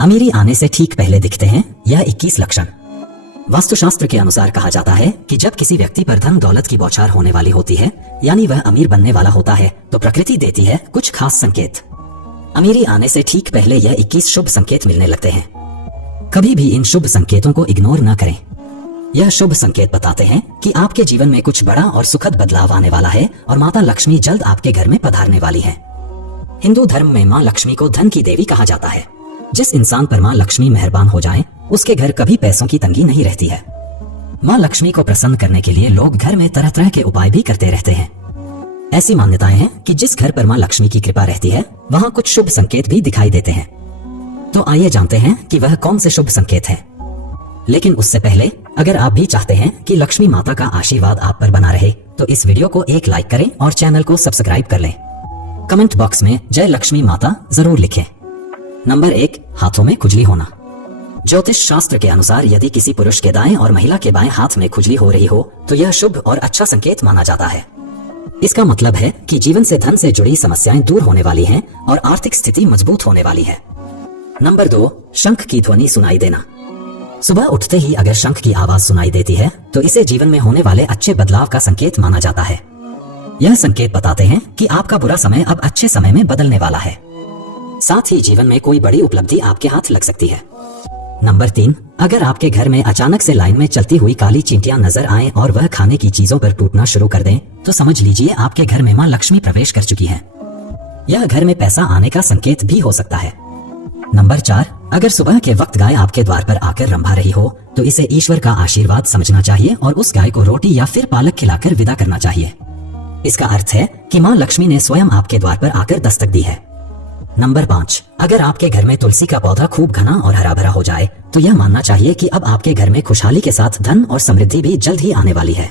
अमीरी आने से ठीक पहले दिखते हैं यह 21 लक्षण। वास्तुशास्त्र के अनुसार कहा जाता है कि जब किसी व्यक्ति पर धन दौलत की बौछार होने वाली होती है, यानी वह अमीर बनने वाला होता है, तो प्रकृति देती है कुछ खास संकेत। अमीरी आने से ठीक पहले यह 21 शुभ संकेत मिलने लगते हैं। कभी भी इन शुभ संकेतों को इग्नोर न करें। यह शुभ संकेत बताते हैं कि आपके जीवन में कुछ बड़ा और सुखद बदलाव आने वाला है और माता लक्ष्मी जल्द आपके घर में पधारने वाली है। हिंदू धर्म में माँ लक्ष्मी को धन की देवी कहा जाता है। जिस इंसान पर माँ लक्ष्मी मेहरबान हो जाए, उसके घर कभी पैसों की तंगी नहीं रहती है। माँ लक्ष्मी को प्रसन्न करने के लिए लोग घर में तरह तरह के उपाय भी करते रहते हैं। ऐसी मान्यताएं हैं कि जिस घर पर माँ लक्ष्मी की कृपा रहती है, वहाँ कुछ शुभ संकेत भी दिखाई देते हैं। तो आइए जानते हैं कि वह कौन से शुभ संकेत हैं। लेकिन उससे पहले अगर आप भी चाहते हैं कि लक्ष्मी माता का आशीर्वाद आप पर बना रहे, तो इस वीडियो को एक लाइक करें और चैनल को सब्सक्राइब कर लें। कमेंट बॉक्स में जय लक्ष्मी माता जरूर लिखें। नंबर 1, हाथों में खुजली होना। ज्योतिष शास्त्र के अनुसार यदि किसी पुरुष के दाएं और महिला के बाएं हाथ में खुजली हो रही हो, तो यह शुभ और अच्छा संकेत माना जाता है। इसका मतलब है कि जीवन से धन से जुड़ी समस्याएं दूर होने वाली हैं और आर्थिक स्थिति मजबूत होने वाली है। नंबर 2, शंख की ध्वनि सुनाई देना। सुबह उठते ही अगर शंख की आवाज सुनाई देती है, तो इसे जीवन में होने वाले अच्छे बदलाव का संकेत माना जाता है। यह संकेत बताते हैं कि आपका बुरा समय अब अच्छे समय में बदलने वाला है। साथ ही जीवन में कोई बड़ी उपलब्धि आपके हाथ लग सकती है। नंबर 3, अगर आपके घर में अचानक से लाइन में चलती हुई काली चींटियां नजर आएं और वह खाने की चीजों पर टूटना शुरू कर दें, तो समझ लीजिए आपके घर में मां लक्ष्मी प्रवेश कर चुकी है। यह घर में पैसा आने का संकेत भी हो सकता है। नंबर 4, अगर सुबह के वक्त गाय आपके द्वार पर आकर रंभा रही हो, तो इसे ईश्वर का आशीर्वाद समझना चाहिए और उस गाय को रोटी या फिर पालक खिलाकर विदा करना चाहिए। इसका अर्थ है कि मां लक्ष्मी ने स्वयं आपके द्वार पर आकर दस्तक दी है। नंबर 5, अगर आपके घर में तुलसी का पौधा खूब घना और हरा भरा हो जाए, तो यह मानना चाहिए कि अब आपके घर में खुशहाली के साथ धन और समृद्धि भी जल्द ही आने वाली है।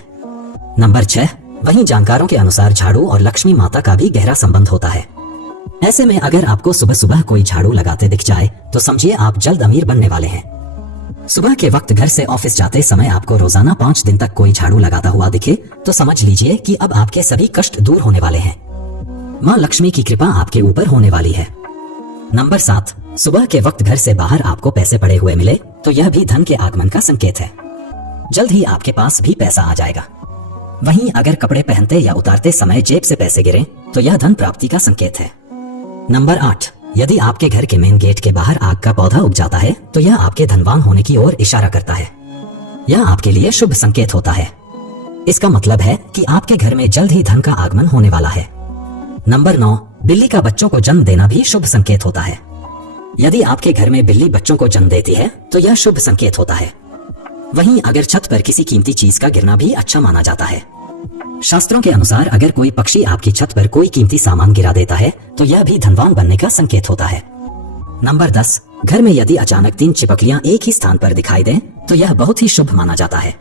नंबर 6, वहीं जानकारों के अनुसार झाड़ू और लक्ष्मी माता का भी गहरा संबंध होता है। ऐसे में अगर आपको सुबह सुबह कोई झाड़ू लगाते दिख जाए, तो समझिए आप जल्द अमीर बनने वाले हैं। सुबह के वक्त घर से ऑफिस जाते समय आपको रोजाना 5 दिन तक कोई झाड़ू लगाता हुआ दिखे, तो समझ लीजिए कि अब आपके सभी कष्ट दूर होने वाले हैं। माँ लक्ष्मी की कृपा आपके ऊपर होने वाली है। नंबर 7, सुबह के वक्त घर से बाहर आपको पैसे पड़े हुए मिले, तो यह भी धन के आगमन का संकेत है। जल्द ही आपके पास भी पैसा आ जाएगा। वहीं अगर कपड़े पहनते या उतारते समय जेब से पैसे गिरे, तो यह धन प्राप्ति का संकेत है। नंबर 8, यदि आपके घर के मेन गेट के बाहर आग का पौधा उग जाता है, तो यह आपके धनवान होने की ओर इशारा करता है। यह आपके लिए शुभ संकेत होता है। इसका मतलब है कि आपके घर में जल्द ही धन का आगमन होने वाला है। नंबर 9, बिल्ली का बच्चों को जन्म देना भी शुभ संकेत होता है। यदि आपके घर में बिल्ली बच्चों को जन्म देती है, तो यह शुभ संकेत होता है। वहीं अगर छत पर किसी कीमती चीज का गिरना भी अच्छा माना जाता है। शास्त्रों के अनुसार अगर कोई पक्षी आपकी छत पर कोई कीमती सामान गिरा देता है, तो यह भी धनवान बनने का संकेत होता है। नंबर 10, घर में यदि अचानक 3 चिपकलियां एक ही स्थान पर दिखाई दें, तो यह बहुत ही शुभ माना जाता है।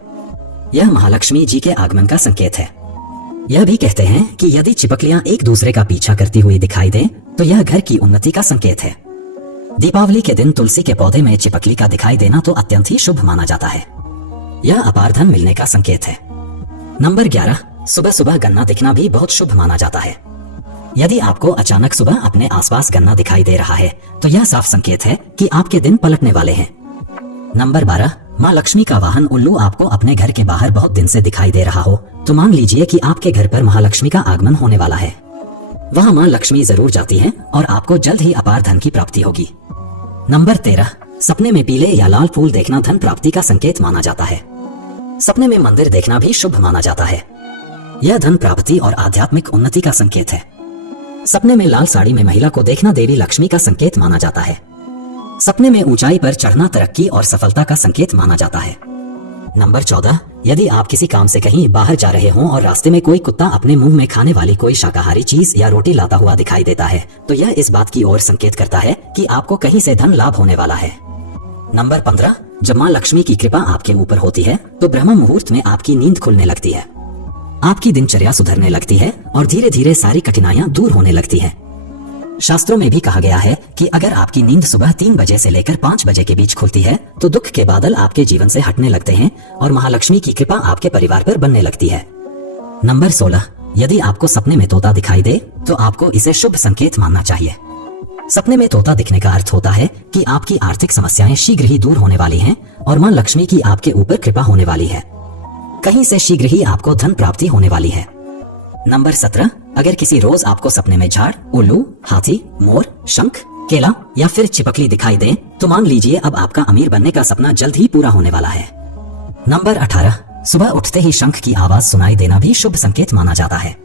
यह महालक्ष्मी जी के आगमन का संकेत है। यह भी कहते हैं कि यदि चिपकलियां एक दूसरे का पीछा करती हुई दिखाई दें, तो यह घर की उन्नति का संकेत है। दीपावली के दिन तुलसी के पौधे में चिपकली का दिखाई देना तो अत्यंत ही शुभ माना जाता है। यह अपार धन मिलने का संकेत है। नंबर 11, सुबह सुबह गन्ना दिखना भी बहुत शुभ माना जाता है। यदि आपको अचानक सुबह अपने आसपास गन्ना दिखाई दे रहा है, तो यह साफ संकेत है कि आपके दिन पलटने वाले हैं। नंबर 12, माँ लक्ष्मी का वाहन उल्लू आपको अपने घर के बाहर बहुत दिन से दिखाई दे रहा हो, तो मान लीजिए कि आपके घर पर महालक्ष्मी का आगमन होने वाला है। वहाँ माँ लक्ष्मी जरूर जाती हैं और आपको जल्द ही अपार धन की प्राप्ति होगी। नंबर 13, सपने में पीले या लाल फूल देखना धन प्राप्ति का संकेत माना जाता है। सपने में मंदिर देखना भी शुभ माना जाता है। यह धन प्राप्ति और आध्यात्मिक उन्नति का संकेत है। सपने में लाल साड़ी में महिला को देखना देवी लक्ष्मी का संकेत माना जाता है। सपने में ऊंचाई पर चढ़ना तरक्की और सफलता का संकेत माना जाता है। नंबर 14, यदि आप किसी काम से कहीं बाहर जा रहे हों और रास्ते में कोई कुत्ता अपने मुंह में खाने वाली कोई शाकाहारी चीज या रोटी लाता हुआ दिखाई देता है, तो यह इस बात की ओर संकेत करता है कि आपको कहीं से धन लाभ होने वाला है। नंबर 15, जब माँ लक्ष्मी की कृपा आपके ऊपर होती है, तो ब्रह्म मुहूर्त में आपकी नींद खुलने लगती है। आपकी दिनचर्या सुधरने लगती है और धीरे धीरे सारी कठिनाइयां दूर होने लगती हैं। शास्त्रों में भी कहा गया है कि अगर आपकी नींद सुबह 3 बजे से लेकर 5 बजे के बीच खुलती है, तो दुख के बादल आपके जीवन से हटने लगते हैं और महालक्ष्मी की कृपा आपके परिवार पर बनने लगती है। नंबर 16, यदि आपको सपने में तोता दिखाई दे, तो आपको इसे शुभ संकेत मानना चाहिए। सपने में तोता दिखने का अर्थ होता है कि आपकी आर्थिक समस्याएं शीघ्र ही दूर होने वाली हैं और मां लक्ष्मी की आपके ऊपर कृपा होने वाली है। कहीं से शीघ्र ही आपको धन प्राप्ति होने वाली है। नंबर 17, अगर किसी रोज आपको सपने में झाड़, उल्लू, हाथी, मोर, शंख, केला या फिर चिपकली दिखाई दे तो मान लीजिए अब आपका अमीर बनने का सपना जल्द ही पूरा होने वाला है। नंबर 18, सुबह उठते ही शंख की आवाज सुनाई देना भी शुभ संकेत माना जाता है।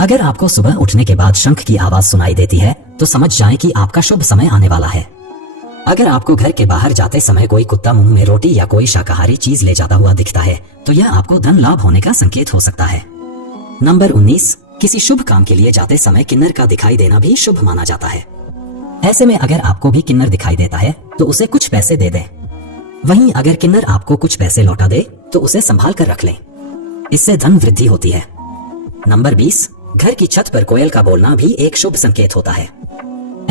अगर आपको सुबह उठने के बाद शंख की आवाज सुनाई देती है तो समझ जाएं कि आपका शुभ समय आने वाला है। अगर आपको घर के बाहर जाते समय कोई कुत्ता मुंह में रोटी या कोई शाकाहारी चीज ले जाता हुआ दिखता है तो यह आपको धन लाभ होने का संकेत हो सकता है। नंबर 19, किसी शुभ काम के लिए जाते समय किन्नर का दिखाई देना भी शुभ माना जाता है। ऐसे में अगर आपको भी किन्नर दिखाई देता है तो उसे कुछ पैसे दे दें। वहीं अगर किन्नर आपको कुछ पैसे लौटा दे तो उसे संभाल कर रख लें, इससे धन वृद्धि होती है। नंबर 20, घर की छत पर कोयल का बोलना भी एक शुभ संकेत होता है।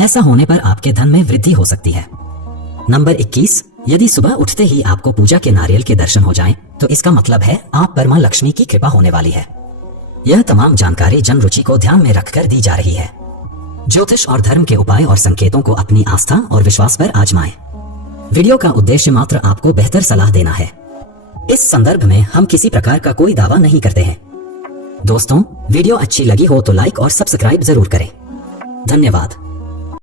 ऐसा होने पर आपके धन में वृद्धि हो सकती है। नंबर 21, यदि सुबह उठते ही आपको पूजा के नारियल के दर्शन हो जाएं, तो इसका मतलब है आप पर मां लक्ष्मी की कृपा होने वाली है। यह तमाम जानकारी जन रुचि को ध्यान में रखकर दी जा रही है। ज्योतिष और धर्म के उपाय और संकेतों को अपनी आस्था और विश्वास पर आजमाएं। वीडियो का उद्देश्य मात्र आपको बेहतर सलाह देना है। इस संदर्भ में हम किसी प्रकार का कोई दावा नहीं करते हैं। दोस्तों, वीडियो अच्छी लगी हो तो लाइक और सब्सक्राइब जरूर करें। धन्यवाद।